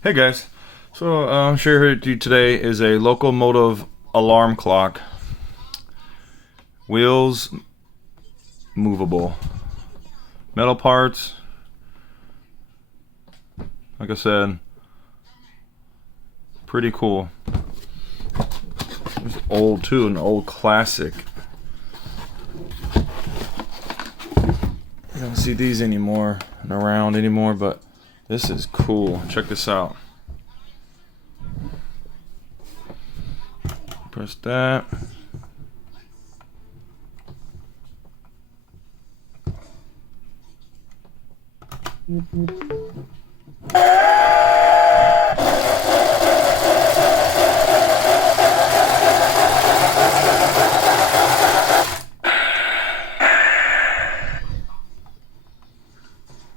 Hey guys, so I'm sure here with you today is a locomotive alarm clock. Wheels movable, metal parts. Like I said, pretty cool. It's old too, an old classic. I don't see these anymore around anymore, but this is cool. Check this out. Press that.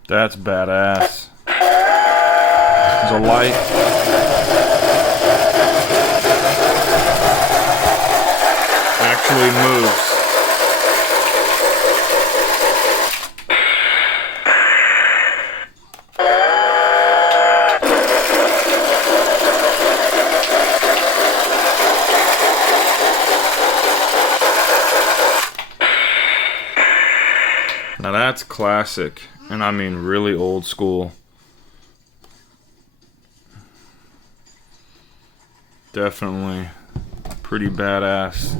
That's badass. There's a light. Actually moves. Now that's classic, and I mean really old school. Definitely pretty badass.